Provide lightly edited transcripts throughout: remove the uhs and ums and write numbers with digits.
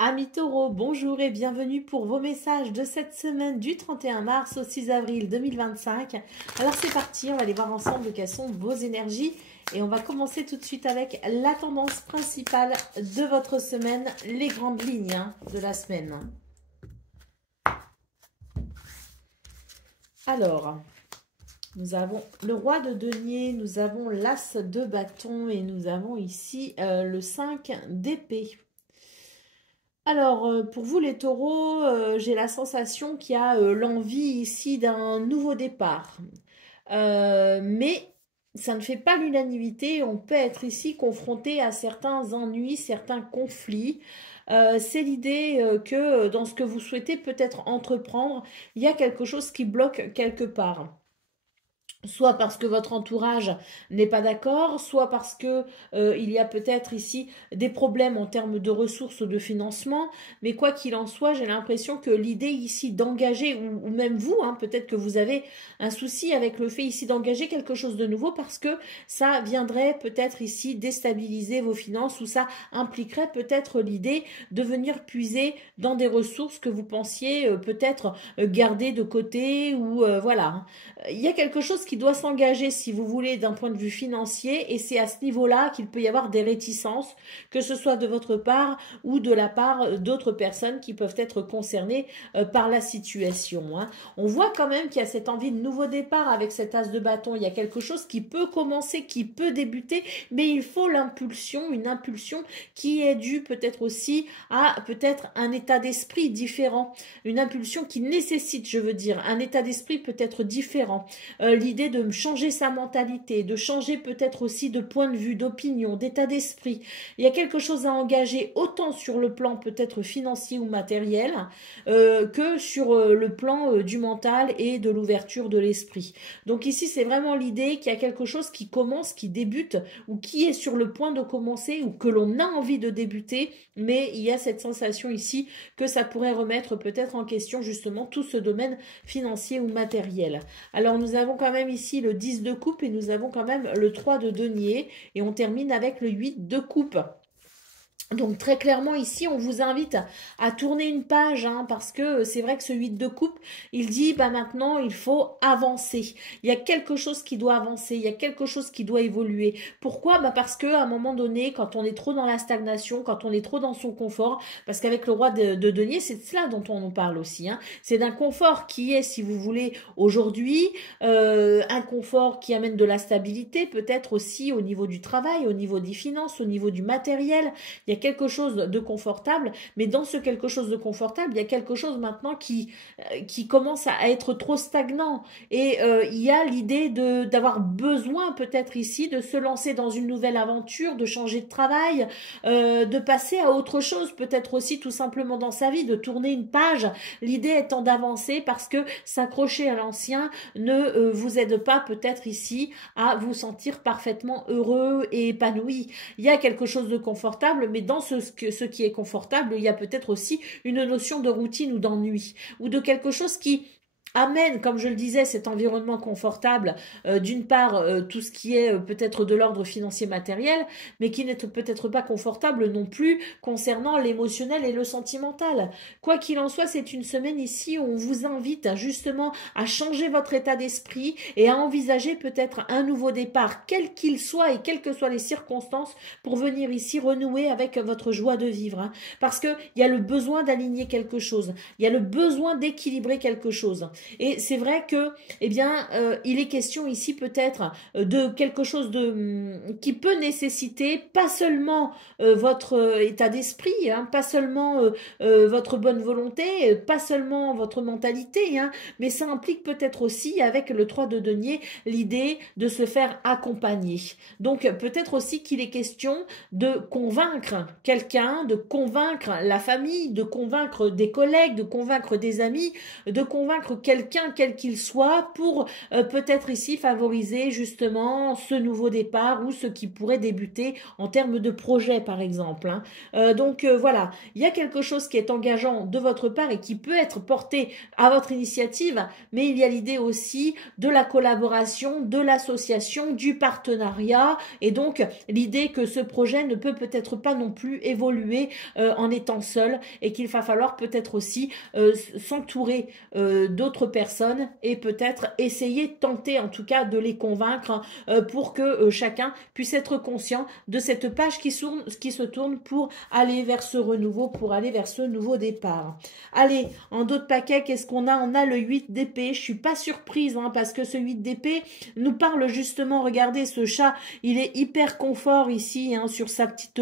Amis taureaux, bonjour et bienvenue pour vos messages de cette semaine du 31 mars au 6 avril 2025. Alors c'est parti, on va aller voir ensemble quelles sont vos énergies et on va commencer tout de suite avec la tendance principale de votre semaine, les grandes lignes de la semaine. Alors, nous avons le roi de denier, nous avons l'as de bâton et nous avons ici le 5 d'épée. Alors, pour vous les taureaux, j'ai la sensation qu'il y a l'envie ici d'un nouveau départ. Mais ça ne fait pas l'unanimité. On peut être ici confronté à certains ennuis, certains conflits. C'est l'idée que dans ce que vous souhaitez peut-être entreprendre, il y a quelque chose qui bloque quelque part. Soit parce que votre entourage n'est pas d'accord, soit parce que il y a peut-être ici des problèmes en termes de ressources ou de financement. Mais quoi qu'il en soit, j'ai l'impression que l'idée ici d'engager, ou même vous, peut-être que vous avez un souci avec le fait ici d'engager quelque chose de nouveau parce que ça viendrait peut-être ici déstabiliser vos finances ou ça impliquerait peut-être l'idée de venir puiser dans des ressources que vous pensiez peut-être garder de côté ou voilà. Il y a quelque chose qui doit s'engager, si vous voulez, d'un point de vue financier, et c'est à ce niveau-là qu'il peut y avoir des réticences, que ce soit de votre part ou de la part d'autres personnes qui peuvent être concernées par la situation. On voit quand même qu'il y a cette envie de nouveau départ avec cet as de bâton. Il y a quelque chose qui peut commencer, qui peut débuter, mais il faut l'impulsion, une impulsion qui est due peut-être aussi à peut-être un état d'esprit différent, une impulsion qui nécessite, je veux dire, un état d'esprit peut-être différent. L'idée de changer sa mentalité, de changer peut-être aussi de point de vue, d'opinion, d'état d'esprit. Il y a quelque chose à engager autant sur le plan peut-être financier ou matériel que sur le plan du mental et de l'ouverture de l'esprit. Donc ici, c'est vraiment l'idée qu'il y a quelque chose qui commence, qui débute ou qui est sur le point de commencer ou que l'on a envie de débuter, mais il y a cette sensation ici que ça pourrait remettre peut-être en question justement tout ce domaine financier ou matériel. Alors nous avons quand même ici le 10 de coupe et nous avons quand même le 3 de denier et on termine avec le 8 de coupe. Donc très clairement ici, on vous invite à tourner une page parce que c'est vrai que ce 8 de coupe, il dit maintenant il faut avancer. Il y a quelque chose qui doit avancer, il y a quelque chose qui doit évoluer. Pourquoi parce que à un moment donné, quand on est trop dans la stagnation, quand on est trop dans son confort, parce qu'avec le roi de denier, c'est de cela dont on nous parle aussi. C'est d'un confort qui est, si vous voulez, aujourd'hui, un confort qui amène de la stabilité, peut-être aussi au niveau du travail, au niveau des finances, au niveau du matériel. Il y a quelque chose de confortable, mais dans ce quelque chose de confortable, il y a quelque chose maintenant qui commence à être trop stagnant. Et il y a l'idée d'avoir besoin peut-être ici de se lancer dans une nouvelle aventure, de changer de travail, de passer à autre chose, peut-être aussi tout simplement dans sa vie, de tourner une page. L'idée étant d'avancer parce que s'accrocher à l'ancien ne vous aide pas peut-être ici à vous sentir parfaitement heureux et épanoui. Il y a quelque chose de confortable, mais dans ce qui est confortable, il y a peut-être aussi une notion de routine ou d'ennui, ou de quelque chose qui amène, comme je le disais, cet environnement confortable, d'une part, tout ce qui est peut-être de l'ordre financier matériel, mais qui n'est peut-être pas confortable non plus concernant l'émotionnel et le sentimental. Quoi qu'il en soit, c'est une semaine ici où on vous invite justement à changer votre état d'esprit et à envisager peut-être un nouveau départ, quel qu'il soit et quelles que soient les circonstances, pour venir ici renouer avec votre joie de vivre. Parce qu'il y a le besoin d'aligner quelque chose, il y a le besoin d'équilibrer quelque chose. Et c'est vrai que, il est question ici peut-être de quelque chose qui peut nécessiter pas seulement votre état d'esprit, pas seulement votre bonne volonté, pas seulement votre mentalité, mais ça implique peut-être aussi, avec le 3 de denier, l'idée de se faire accompagner. Donc peut-être aussi qu'il est question de convaincre quelqu'un, de convaincre la famille, de convaincre des collègues, de convaincre des amis, de convaincre quelqu'un, quel qu'il soit, pour peut-être ici favoriser justement ce nouveau départ ou ce qui pourrait débuter en termes de projet par exemple. Hein. Donc voilà, il y a quelque chose qui est engageant de votre part et qui peut être porté à votre initiative, mais il y a l'idée aussi de la collaboration, de l'association, du partenariat et donc l'idée que ce projet ne peut peut-être pas non plus évoluer en étant seul et qu'il va falloir peut-être aussi s'entourer d'autres personnes et peut-être essayer, tenter en tout cas de les convaincre pour que chacun puisse être conscient de cette page qui se tourne pour aller vers ce renouveau, pour aller vers ce nouveau départ. Allez, en d'autres paquets, qu'est-ce qu'on a? On a le 8 d'épée. Je suis pas surprise hein, parce que ce 8 d'épée nous parle justement, regardez ce chat, il est hyper confort ici hein, sur sa petite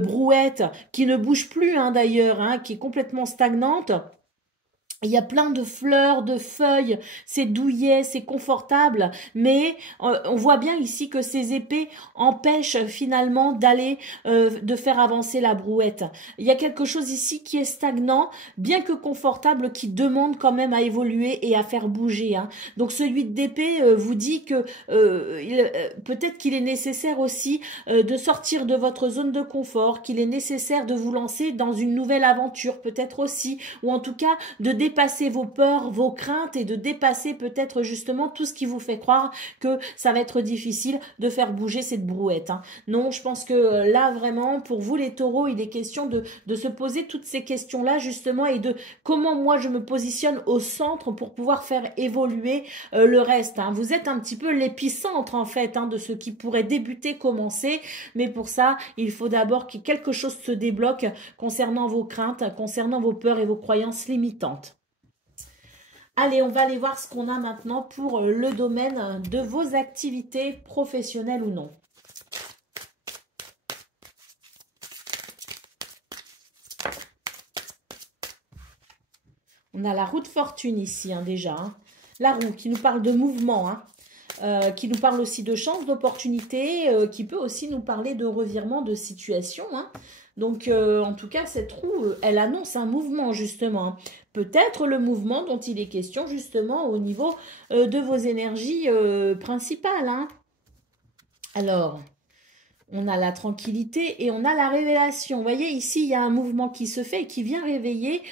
brouette qui ne bouge plus hein, d'ailleurs, hein, qui est complètement stagnante. Il y a plein de fleurs, de feuilles, c'est douillet, c'est confortable, mais on voit bien ici que ces épées empêchent finalement d'aller, de faire avancer la brouette. Il y a quelque chose ici qui est stagnant, bien que confortable, qui demande quand même à évoluer et à faire bouger. Hein. Donc ce 8 d'épée vous dit que peut-être qu'il est nécessaire aussi de sortir de votre zone de confort, qu'il est nécessaire de vous lancer dans une nouvelle aventure, peut-être aussi, ou en tout cas de dépasser vos peurs, vos craintes et de dépasser peut-être justement tout ce qui vous fait croire que ça va être difficile de faire bouger cette brouette. Hein. Non, je pense que là vraiment, pour vous les taureaux, il est question de se poser toutes ces questions-là justement et de comment moi je me positionne au centre pour pouvoir faire évoluer le reste. Hein. Vous êtes un petit peu l'épicentre en fait hein, de ce qui pourrait débuter, commencer, mais pour ça, il faut d'abord que quelque chose se débloque concernant vos craintes, concernant vos peurs et vos croyances limitantes. Allez, on va aller voir ce qu'on a maintenant pour le domaine de vos activités professionnelles ou non. On a la roue de fortune ici, hein, déjà. Hein. La roue qui nous parle de mouvement, hein, qui nous parle aussi de chance, d'opportunité, qui peut aussi nous parler de revirement de situation. Hein. Donc, en tout cas, cette roue, elle annonce un mouvement, justement. Hein. Peut-être le mouvement dont il est question, justement, au niveau de vos énergies principales. Hein. Alors... on a la tranquillité et on a la révélation. Vous voyez, ici, il y a un mouvement qui se fait et qui vient réveiller,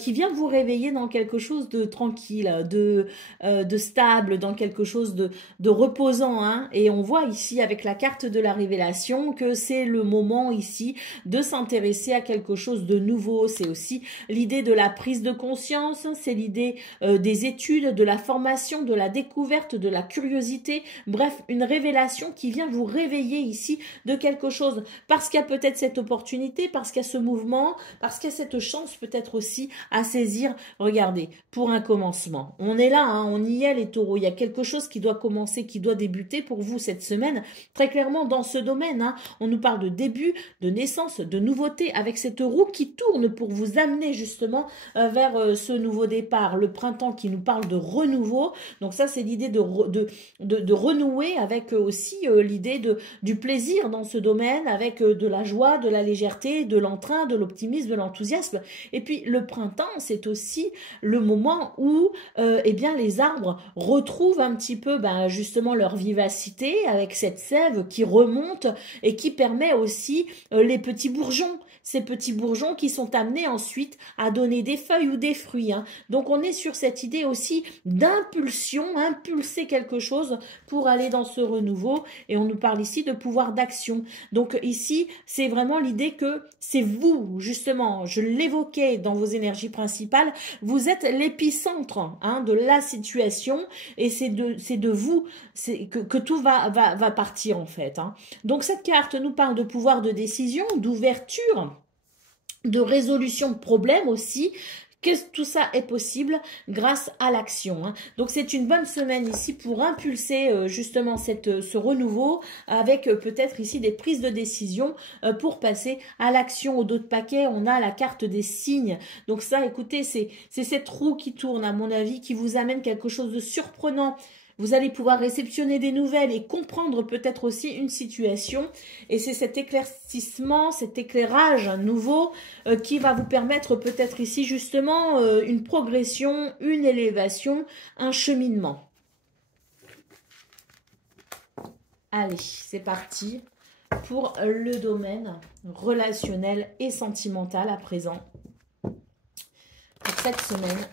qui vient vous réveiller dans quelque chose de tranquille, de stable, dans quelque chose de reposant. Hein. Et on voit ici, avec la carte de la révélation, que c'est le moment ici de s'intéresser à quelque chose de nouveau. C'est aussi l'idée de la prise de conscience, c'est l'idée des études, de la formation, de la découverte, de la curiosité. Bref, une révélation qui vient vous réveiller ici de quelque chose, parce qu'il y a peut-être cette opportunité, parce qu'il y a ce mouvement, parce qu'il y a cette chance peut-être aussi à saisir. Regardez, pour un commencement, on est là, hein, on y est les taureaux, il y a quelque chose qui doit commencer, qui doit débuter pour vous cette semaine, très clairement dans ce domaine, hein, on nous parle de début, de naissance, de nouveauté, avec cette roue qui tourne pour vous amener justement vers ce nouveau départ, le printemps qui nous parle de renouveau, donc ça c'est l'idée de renouer avec aussi l'idée du plaisir dans ce domaine avec de la joie, de la légèreté, de l'entrain, de l'optimisme, de l'enthousiasme. Et puis le printemps, c'est aussi le moment où eh bien, les arbres retrouvent un petit peu justement leur vivacité avec cette sève qui remonte et qui permet aussi les petits bourgeons. Ces petits bourgeons qui sont amenés ensuite à donner des feuilles ou des fruits. Hein. Donc on est sur cette idée aussi d'impulsion, impulser quelque chose pour aller dans ce renouveau. Et on nous parle ici de pouvoir d'action. Donc ici, c'est vraiment l'idée que c'est vous, justement, je l'évoquais dans vos énergies principales, vous êtes l'épicentre hein, de la situation et c'est de vous que tout va partir en fait. Hein. Donc cette carte nous parle de pouvoir de décision, d'ouverture, de résolution de problèmes aussi, que tout ça est possible grâce à l'action. Hein. Donc c'est une bonne semaine ici pour impulser justement ce renouveau avec peut-être ici des prises de décision pour passer à l'action. Au dos de paquet, on a la carte des signes. Donc ça, écoutez, c'est cette roue qui tourne à mon avis, qui vous amène quelque chose de surprenant. Vous allez pouvoir réceptionner des nouvelles et comprendre peut-être aussi une situation. Et c'est cet éclaircissement, cet éclairage nouveau qui va vous permettre peut-être ici justement une progression, une élévation, un cheminement. Allez, c'est parti pour le domaine relationnel et sentimental à présent. Pour cette semaine.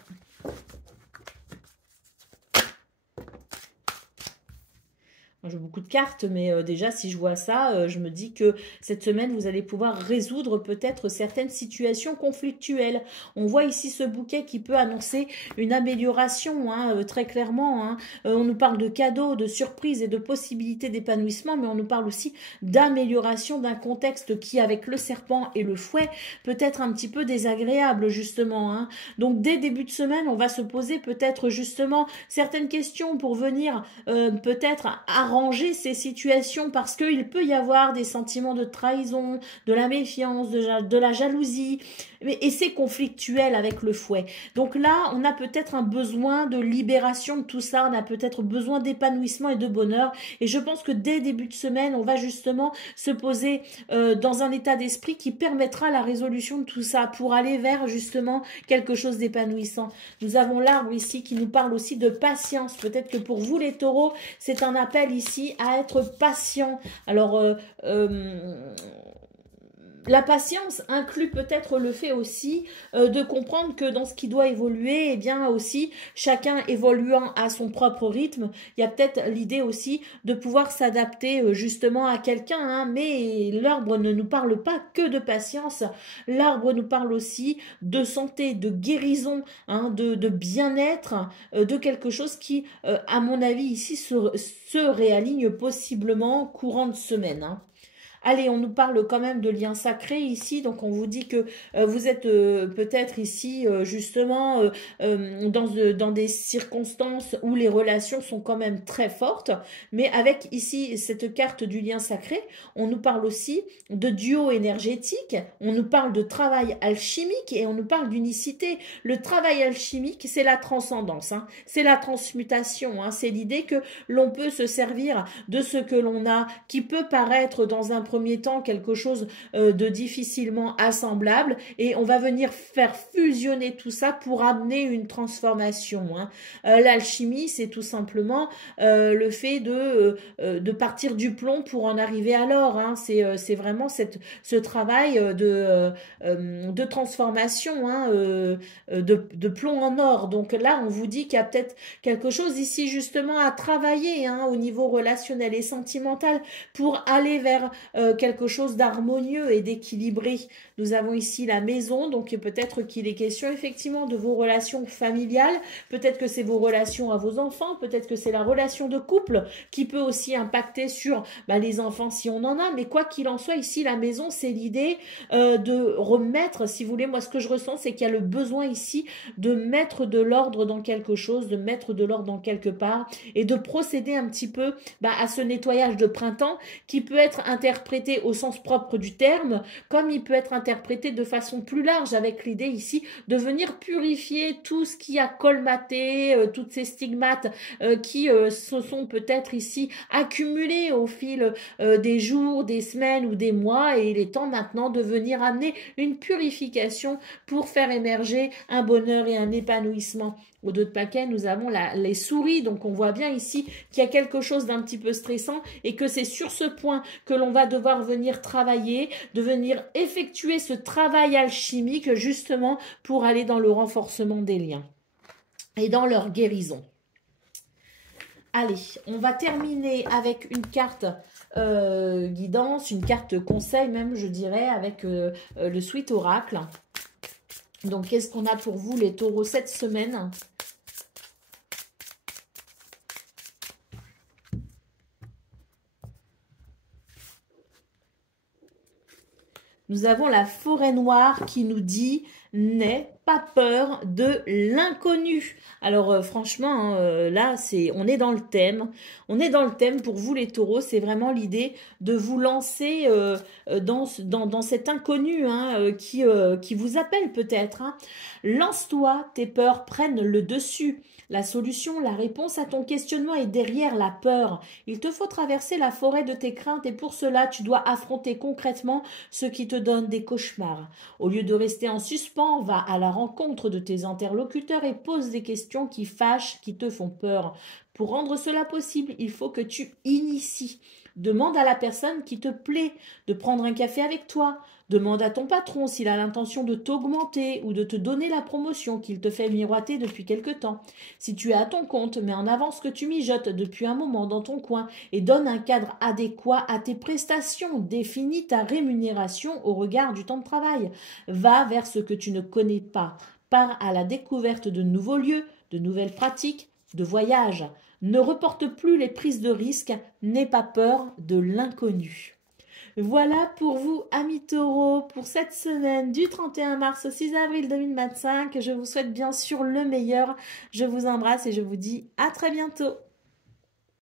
J'ai beaucoup de cartes, mais déjà, si je vois ça, je me dis que cette semaine, vous allez pouvoir résoudre peut-être certaines situations conflictuelles. On voit ici ce bouquet qui peut annoncer une amélioration, hein, très clairement. Hein. On nous parle de cadeaux, de surprises et de possibilités d'épanouissement, mais on nous parle aussi d'amélioration d'un contexte qui, avec le serpent et le fouet, peut être un petit peu désagréable, justement. Hein. Donc, dès début de semaine, on va se poser peut-être justement certaines questions pour venir peut-être arranger ces situations parce qu'il peut y avoir des sentiments de trahison, de la méfiance, de la jalousie, et c'est conflictuel avec le fouet. Donc là, on a peut-être un besoin de libération de tout ça, on a peut-être besoin d'épanouissement et de bonheur, et je pense que dès début de semaine, on va justement se poser dans un état d'esprit qui permettra la résolution de tout ça pour aller vers justement quelque chose d'épanouissant. Nous avons l'arbre ici qui nous parle aussi de patience. Peut-être que pour vous les taureaux, c'est un appel ici à être patient. Alors, la patience inclut peut-être le fait aussi de comprendre que dans ce qui doit évoluer, eh bien aussi, chacun évoluant à son propre rythme, il y a peut-être l'idée aussi de pouvoir s'adapter justement à quelqu'un, hein, mais l'arbre ne nous parle pas que de patience, l'arbre nous parle aussi de santé, de guérison, hein, de bien-être, de quelque chose qui, à mon avis, ici se réaligne possiblement courant de semaine, hein. Allez, on nous parle quand même de liens sacrés ici, donc on vous dit que vous êtes peut-être ici justement dans des circonstances où les relations sont quand même très fortes, mais avec ici cette carte du lien sacré, on nous parle aussi de duo énergétique, on nous parle de travail alchimique et on nous parle d'unicité. Le travail alchimique, c'est la transcendance, hein, c'est la transmutation, hein, c'est l'idée que l'on peut se servir de ce que l'on a, qui peut paraître dans un premier temps quelque chose de difficilement assemblable, et on va venir faire fusionner tout ça pour amener une transformation, hein. L'alchimie, c'est tout simplement le fait de partir du plomb pour en arriver à l'or, hein. C'est vraiment ce travail de transformation, hein, de plomb en or. Donc là, on vous dit qu'il y a peut-être quelque chose ici justement à travailler, hein, au niveau relationnel et sentimental pour aller vers quelque chose d'harmonieux et d'équilibré. Nous avons ici la maison, donc peut-être qu'il est question effectivement de vos relations familiales, peut-être que c'est vos relations à vos enfants, peut-être que c'est la relation de couple qui peut aussi impacter sur les enfants si on en a, mais quoi qu'il en soit, ici la maison, c'est l'idée de remettre, si vous voulez, moi ce que je ressens, c'est qu'il y a le besoin ici de mettre de l'ordre dans quelque chose, de mettre de l'ordre dans quelque part, et de procéder un petit peu à ce nettoyage de printemps qui peut être interprété au sens propre du terme, comme il peut être interprété de façon plus large, avec l'idée ici de venir purifier tout ce qui a colmaté, toutes ces stigmates qui se sont peut-être ici accumulés au fil des jours, des semaines ou des mois, et il est temps maintenant de venir amener une purification pour faire émerger un bonheur et un épanouissement. Au dos de paquet, nous avons les souris, donc on voit bien ici qu'il y a quelque chose d'un petit peu stressant et que c'est sur ce point que l'on va devoir venir travailler, de venir effectuer ce travail alchimique justement pour aller dans le renforcement des liens et dans leur guérison. Allez, on va terminer avec une carte guidance, une carte conseil même, je dirais, avec le Sweet Oracle. Donc, qu'est-ce qu'on a pour vous, les taureaux, cette semaine ? Nous avons la forêt noire qui nous dit « N'aie pas peur de l'inconnu. Alors franchement, hein, là, on est dans le thème. On est dans le thème pour vous les taureaux. C'est vraiment l'idée de vous lancer dans cet inconnu hein, qui vous appelle peut-être. Hein. Lance-toi, tes peurs prennent le dessus. La solution, la réponse à ton questionnement est derrière la peur. Il te faut traverser la forêt de tes craintes et pour cela, tu dois affronter concrètement ce qui te donne des cauchemars. Au lieu de rester en suspens, va à la rencontre de tes interlocuteurs et pose des questions qui fâchent, qui te font peur. Pour rendre cela possible, il faut que tu inities. Demande à la personne qui te plaît de prendre un café avec toi. Demande à ton patron s'il a l'intention de t'augmenter ou de te donner la promotion qu'il te fait miroiter depuis quelque temps. Si tu es à ton compte, mets en avant ce que tu mijotes depuis un moment dans ton coin et donne un cadre adéquat à tes prestations. Définis ta rémunération au regard du temps de travail. Va vers ce que tu ne connais pas. Pars à la découverte de nouveaux lieux, de nouvelles pratiques, de voyages. Ne reporte plus les prises de risques, n'aie pas peur de l'inconnu. Voilà pour vous, amis taureaux, pour cette semaine du 31 mars au 6 avril 2025. Je vous souhaite bien sûr le meilleur. Je vous embrasse et je vous dis à très bientôt.